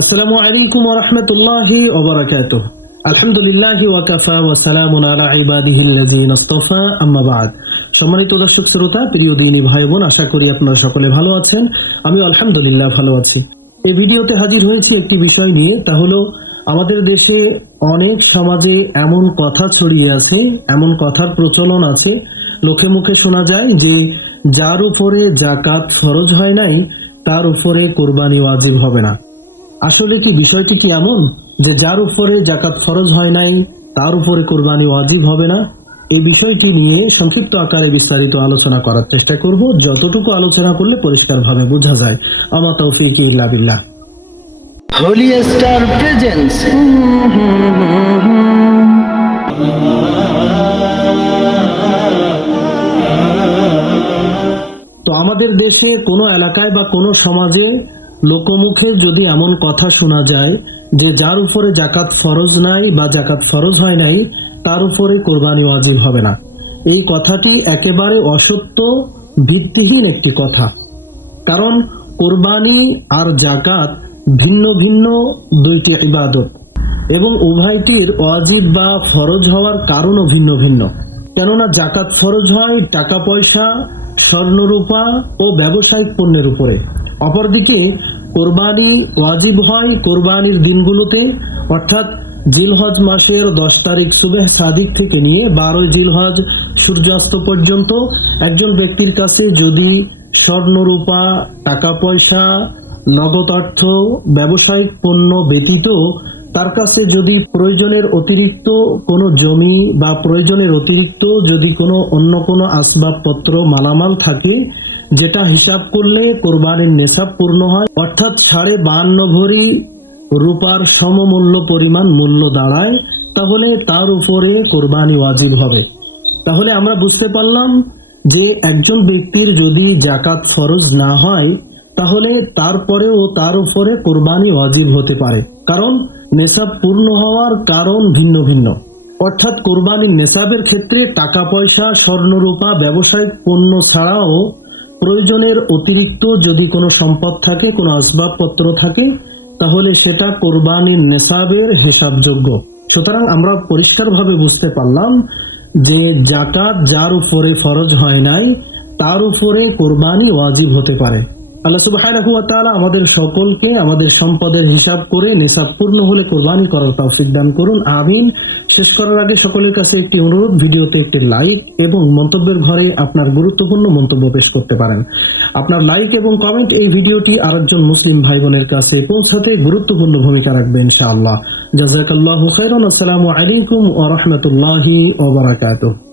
আসসালামু আলাইকুম ওরহমতুল্লাহি ওবরাকাত আলহামদুলিল্লাহ ওয়াকাফা ওয়া সালামুন আলা ইবাদিহিল্লাযিনা ইসতাফা আম্মা বাদ। সম্মানিত দর্শক শ্রোতা, প্রিয় দিনী ভাই বোন আশা করি আপনারা সকলে ভালো আছেন। আমি আলহামদুলিল্লাহ ভালো আছি। এই ভিডিওতে হাজির হয়েছি একটি বিষয় নিয়ে, তা হলো আমাদের দেশে অনেক সমাজে এমন কথা ছড়িয়ে আছে, এমন কথার প্রচলন আছে। লোকে মুখে শোনা যায় যে, যার উপরে জাকাত ফরজ হয় নাই, তার উপরে কোরবানি ওয়াজিব হবে না। আসলে কি বিষয়টি কি এমন যে যার উপরে জাকাত ফরজ হয় নাই তার উপরে কোরবানি ওয়াজিব হবে না? এই বিষয়টি নিয়ে সংক্ষিপ্ত আকারে বিস্তারিত আলোচনা করার চেষ্টা করব। যতটুকু আলোচনা করলে পরিষ্কারভাবে বোঝা যায়। আমা তৌফিক ইল্লা বিল্লাহ। হোলি স্টার প্রেজেন্স তো আমাদের দেশে কোনো এলাকায় বা কোনো সমাজে লোকমুখে যদি এমন কথা শোনা যায় যে যার উপরে জাকাত ফরজ নাই বা জাকাত ফরজ হয় নাই, তার উপরে কোরবানি ওয়াজিব হবে না। এই কথাটি একেবারে অসত্য, ভিত্তিহীন একটি কথা। কারণ কোরবানি আর জাকাত ভিন্ন ভিন্ন দুইটি ইবাদত এবং উভয়টির ওয়াজিব বা ফরজ হওয়ার কারণও ভিন্ন ভিন্ন। কেননা জাকাত ফরজ হয় টাকা পয়সা, স্বর্ণরূপা ও ব্যবসায়িক পণ্যের উপরে। অপরদিকে কোরবানি ওয়াজিব হয় কোরবানির দিনগুলোতে, অর্থাৎ জিলহজ মাসের দশ তারিখ সুবেহ সাদিক থেকে নিয়ে বারোই জিলহজ সূর্যাস্ত পর্যন্ত একজন ব্যক্তির কাছে যদি স্বর্ণরূপা টাকা পয়সা নগদ অর্থ, ব্যবসায়িক পণ্য ব্যতীত তার কাছে যদি প্রয়োজনের অতিরিক্ত কোনো জমি বা প্রয়োজনের অতিরিক্ত যদি কোনো অন্য কোনো আসবাবপত্র মালামাল থাকে যেটা হিসাব করলে কোরবানির নেশাব পূর্ণ হয়, অর্থাৎ সাড়ে বাহান্ন ভরি রূপার সমমূল্য পরিমাণ মূল্য দাঁড়ায়, তাহলে তার উপরে কোরবানি ওয়াজিব হবে। তাহলে আমরা বুঝতে পারলাম যে একজন ব্যক্তির যদি জাকাত ফরজ না হয়, তাহলে তারপরেও তার উপরে কোরবানি ওয়াজিব হতে পারে। কারণ নেশাব পূর্ণ হওয়ার কারণ ভিন্ন ভিন্ন। অর্থাৎ কোরবানির নেশাবের ক্ষেত্রে টাকা পয়সা, স্বর্ণরূপা, ব্যবসায়িক পণ্য ছাড়াও প্রয়োজনের অতিরিক্ত যদি কোনো সম্পদ থাকে, কোনো আসবাবপত্র থাকে, তাহলে সেটা কোরবানির নেশাবের হিসাবযোগ্য। সুতরাং আমরা পরিষ্কারভাবে বুঝতে পারলাম যে জাকাত যার উপরে ফরজ হয় নাই, তার উপরে কোরবানি ওয়াজিব হতে পারে। আল্লাহ সুবহানাহু তাআলা আমাদের সকলকে আমাদের সম্পদের হিসাব করে নিসাব পূর্ণ হলে কোরবানি করার তৌফিক দান করুন, আমিন। শেষ করার আগে সকলের কাছে একটি অনুরোধ, ভিডিওতে একটি লাইক এবং মন্তব্যের ঘরে আপনার গুরুত্বপূর্ণ মন্তব্য পেশ করতে পারেন। আপনার লাইক এবং কমেন্ট এই ভিডিওটি আরেকজন মুসলিম ভাই বোনের কাছে পৌঁছাতে গুরুত্বপূর্ণ ভূমিকা রাখবে ইনশাআল্লাহ। জাযাকাল্লাহু খাইরান আসসালামু আলাইকুম ওয়া রাহমাতুল্লাহি ওয়া বারাকাতুহু।